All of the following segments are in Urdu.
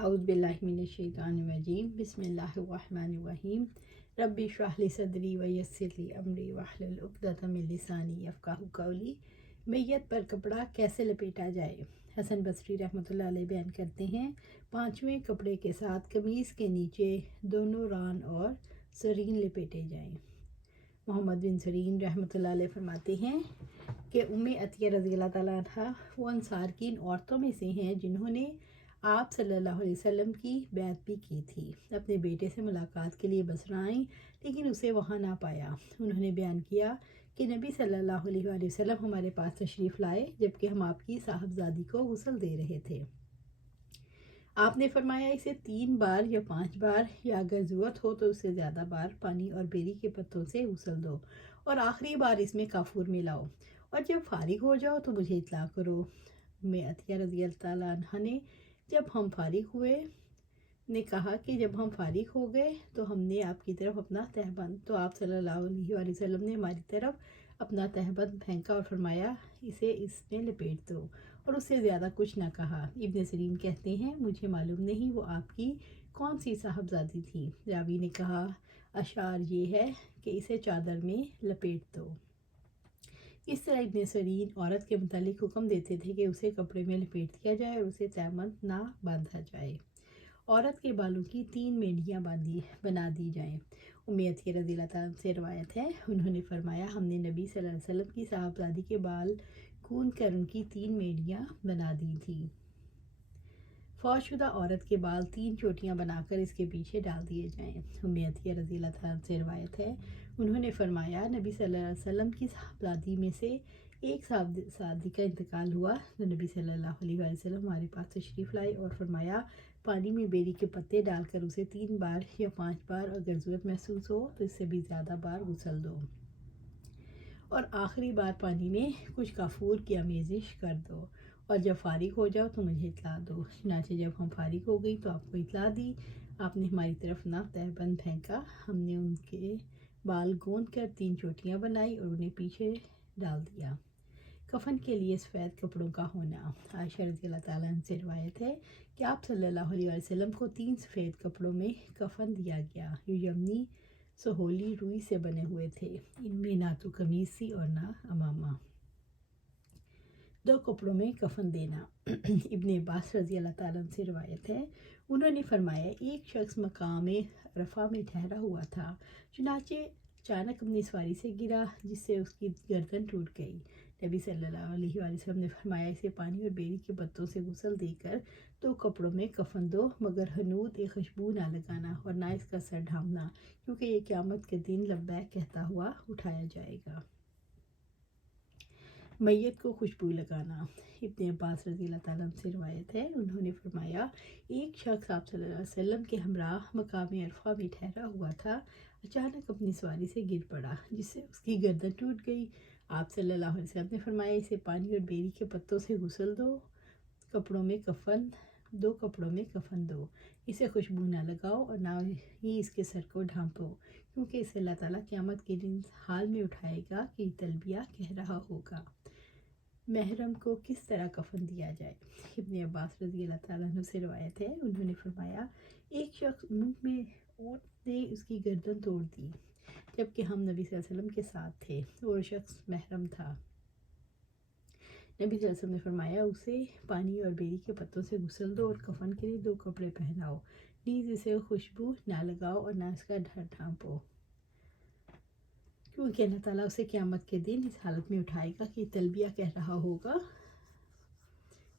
اعوذ باللہ من الشیطان الرجیم بسم اللہ الرحمن الرحیم رب اشرح لی صدری ویسر لی امری واحلل عقدۃ من لسانی یفقہوا قولی۔ میت پر کپڑا کیسے لپیٹا جائے؟ حسن بصری رحمۃ اللہ علیہ بیان کرتے ہیں، پانچویں کپڑے کے ساتھ قمیص کے نیچے دونوں ران اور زرین لپیٹے جائیں۔ محمد بن سیرین رحمۃ اللہ علیہ فرماتے ہیں کہ ام عطیہ رضی اللہ تعالیٰ عنہ وہ انصار کی ان عورتوں میں سے ہیں جنہوں نے آپ صلی اللہ علیہ وسلم کی بیعت بھی کی تھی۔ اپنے بیٹے سے ملاقات کے لیے بصرہ آئیں لیکن اسے وہاں نہ پایا۔ انہوں نے بیان کیا کہ نبی صلی اللہ علیہ وآلہ وسلم ہمارے پاس تشریف لائے جبکہ ہم آپ کی صاحبزادی کو غسل دے رہے تھے۔ آپ نے فرمایا اسے 3 بار یا 5 بار یا اگر ضرورت ہو تو اس سے زیادہ بار پانی اور بیری کے پتوں سے غسل دو اور آخری بار اس میں کافور ملاؤ، اور جب فارغ ہو جاؤ تو مجھے اطلاع کرو۔ ام عطیہ رضی اللہ تعالیٰ عنہ نے جب ہم فارغ ہوئے نے کہا کہ جب ہم فارغ ہو گئے تو ہم نے آپ کی طرف اپنا تہبند، تو آپ صلی اللہ علیہ وآلہ وسلم نے ہماری طرف اپنا تہبند پھینکا اور فرمایا اسے اس میں لپیٹ دو، اور اس سے زیادہ کچھ نہ کہا۔ ابن سیرین کہتے ہیں مجھے معلوم نہیں وہ آپ کی کون سی صاحبزادی تھی۔ راوی نے کہا اشعار یہ ہے کہ اسے چادر میں لپیٹ دو۔ اس طرح ابن سیرین عورت کے متعلق حکم دیتے تھے کہ اسے کپڑے میں لپیٹ دیا جائے اور اسے تہبند نہ باندھا جائے۔ عورت کے بالوں کی 3 مینڈیاں بنا دی جائیں۔ ام عطیہ رضی اللہ تعالیٰ سے روایت ہے، انہوں نے فرمایا ہم نے نبی صلی اللہ علیہ وسلم کی صاحبزادی کے بال گوندھ کر ان کی 3 مینڈیاں بنا دی تھیں۔ فوت شدہ عورت کے بال 3 چوٹیاں بنا کر اس کے پیچھے ڈال دیے جائیں۔ ام عطیہ رضی اللہ تعالیٰ سے روایت ہے، انہوں نے فرمایا نبی صلی اللہ علیہ وسلم کی صاحبزادی میں سے ایک صحابی کا انتقال ہوا تو نبی صلی اللہ علیہ وآلہ وسلم ہمارے پاس تشریف لائے اور فرمایا پانی میں بیری کے پتے ڈال کر اسے 3 بار یا 5 بار اگر ضرورت محسوس ہو تو اس سے بھی زیادہ بار غسل دو، اور آخری بار پانی میں کچھ کافور کی آمیزش کر دو، اور جب فارغ ہو جاؤ تو مجھے اطلاع دو۔ چنانچہ جب ہم فارغ ہو گئی تو آپ کو اطلاع دی، آپ نے ہماری طرف نہ تہبند پھینکا، ہم نے ان کے بال گوندھ کر 3 چوٹیاں بنائی اور انہیں پیچھے ڈال دیا۔ کفن کے لیے سفید کپڑوں کا ہونا۔ عائشہ رضی اللہ تعالیٰ عنہ سے روایت ہے کہ آپ صلی اللہ علیہ وسلم کو 3 سفید کپڑوں میں کفن دیا گیا، یہ یمنی سہولی روئی سے بنے ہوئے تھے، ان میں نہ تو قمیص تھی اور نہ عمامہ۔ 2 کپڑوں میں کفن دینا۔ ابن عباس رضی اللہ تعالیٰ عنہ سے روایت ہے، انہوں نے فرمایا ایک شخص مقام عرفہ میں ٹھہرا ہوا تھا، چنانچہ اچانک اپنی سواری سے گرا جس سے اس کی گردن ٹوٹ گئی۔ نبی صلی اللہ علیہ وآلہ وسلم نے فرمایا اسے پانی اور بیری کے پتوں سے غسل دے کر 2 کپڑوں میں کفن دو، مگر حنوط ایک خوشبو نہ لگانا اور نہ اس کا سر ڈھانپنا، کیونکہ یہ قیامت کے دن لبیک کہتا ہوا اٹھایا جائے گا۔ میت کو خوشبو لگانا۔ ابن عباس رضی اللہ تعالیٰ عنہ سے روایت ہے، انہوں نے فرمایا ایک شخص آپ صلی اللہ علیہ وسلم کے ہمراہ مقام عرفہ میں ٹھہرا ہوا تھا، اچانک اپنی سواری سے گر پڑا جس سے اس کی گردن ٹوٹ گئی۔ آپ صلی اللہ علیہ وسلم نے فرمایا اسے پانی اور بیری کے پتوں سے غسل دو، 2 کپڑوں میں کفن دو، اسے خوشبو نہ لگاؤ اور نہ ہی اس کے سر کو ڈھانپو، کیونکہ اسے اللہ تعالیٰ قیامت کے دن حال میں اٹھائے گا کہ یہ تلبیہ کہہ رہا ہوگا۔ محرم کو کس طرح کفن دیا جائے؟ ابن عباس رضی اللہ تعالیٰ عنہ سے روایت ہے، انہوں نے فرمایا ایک شخص اونٹ نے اس کی گردن توڑ دی جبکہ ہم نبی صلی اللہ علیہ وسلم کے ساتھ تھے اور وہ شخص محرم تھا۔ نبی صلی اللہ علیہ وسلم نے فرمایا اسے پانی اور بیری کے پتوں سے غسل دو اور کفن کے لیے 2 کپڑے پہناؤ، نیز اسے خوشبو نہ لگاؤ اور نہ اس کا ڈھانپو، کیونکہ اللہ تعالیٰ اسے قیامت کے دن اس حالت میں اٹھائے گا کہ تلبیہ کہہ رہا ہوگا۔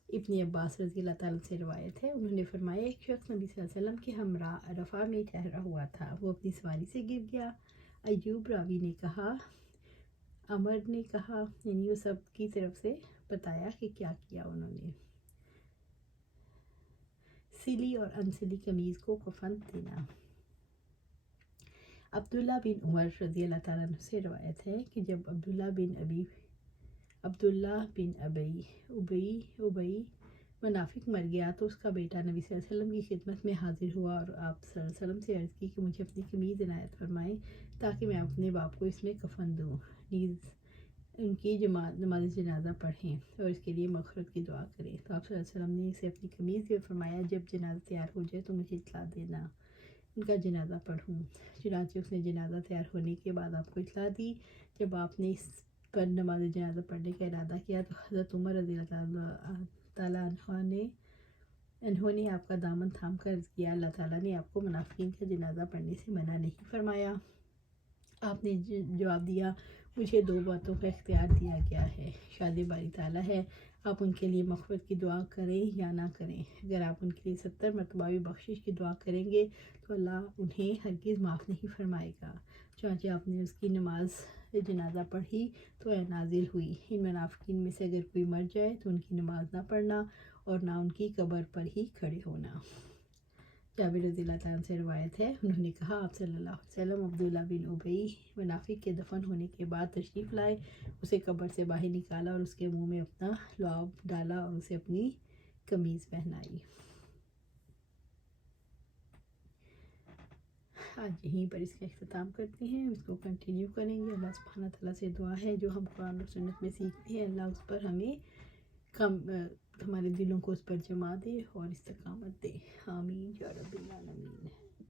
ابن عباس رضی اللہ تعالیٰ سے روایت ہے، انہوں نے فرمایا ایک شخص نبی صلی اللہ علیہ وسلم کے ہمراہ عرفہ میں ٹھہرا ہوا تھا، وہ اپنی سواری سے گر گیا۔ ایوب راوی نے کہا عمر نے کہا، یعنی وہ سب کی طرف سے بتایا کہ کیا کیا انہوں نے۔ سلی اور انسلی قمیض کو کفن دینا۔ عبداللہ بن عمر رضی اللہ تعالیٰ عنہ سے روایت ہے کہ جب عبداللہ بن ابی منافق مر گیا تو اس کا بیٹا نبی صلی اللہ علیہ وسلم کی خدمت میں حاضر ہوا اور آپ صلی اللہ علیہ وسلم سے عرض کی کہ مجھے اپنی قمیض عنایت فرمائیں تاکہ میں اپنے باپ کو اس میں کفن دوں، نیز ان کی نماز جنازہ پڑھیں اور اس کے لیے مغفرت کی دعا کریں۔ تو آپ صلی اللہ علیہ وسلم نے اسے اپنی قمیض میں فرمایا جب جنازہ تیار ہو جائے تو مجھے اطلاع دینا، ان کا جنازہ پڑھوں۔ چنانچہ اس نے جنازہ تیار ہونے کے بعد آپ کو اطلاع دی۔ جب آپ نے اس پر نماز جنازہ پڑھنے کا ارادہ کیا تو حضرت عمر رضی اللہ تعالیٰ انہوں نے آپ کا دامن تھام کر عرض کیا، اللہ تعالیٰ نے آپ کو منافقین کا جنازہ پڑھنے سے منع نہیں فرمایا۔ آپ نے جواب دیا، مجھے 2 باتوں کا اختیار دیا گیا ہے، شاید باری تعالیٰ ہے، آپ ان کے لیے مغفرت کی دعا کریں یا نہ کریں۔ اگر آپ ان کے لیے 70 مرتبہ بھی بخشش کی دعا کریں گے تو اللہ انہیں ہرگز معاف نہیں فرمائے گا۔ چنانچہ آپ نے اس کی نماز جنازہ پڑھی تو آیت نازل ہوئی، ان منافقین میں سے اگر کوئی مر جائے تو ان کی نماز نہ پڑھنا اور نہ ان کی قبر پر ہی کھڑے ہونا۔ جابر رضی اللہ تعالیٰ عنہ سے روایت ہے، انہوں نے کہا آپ صلی اللہ علیہ وسلم عبداللہ بن ابی منافق کے دفن ہونے کے بعد تشریف لائے، اسے قبر سے باہر نکالا اور اس کے منہ میں اپنا لعاب ڈالا اور اسے اپنی قمیض پہنائی۔ آج یہیں پر اس کا اختتام کرتے ہیں، اس کو کنٹینیو کریں گے۔ اللہ سبحانہ تعالیٰ سے دعا ہے جو ہم قرآن اور سنت میں سیکھتے ہیں اللہ اس پر ہمیں ہمارے دلوں کو اس پر جما دے اور استقامت دے، آمین یا رب العالمین۔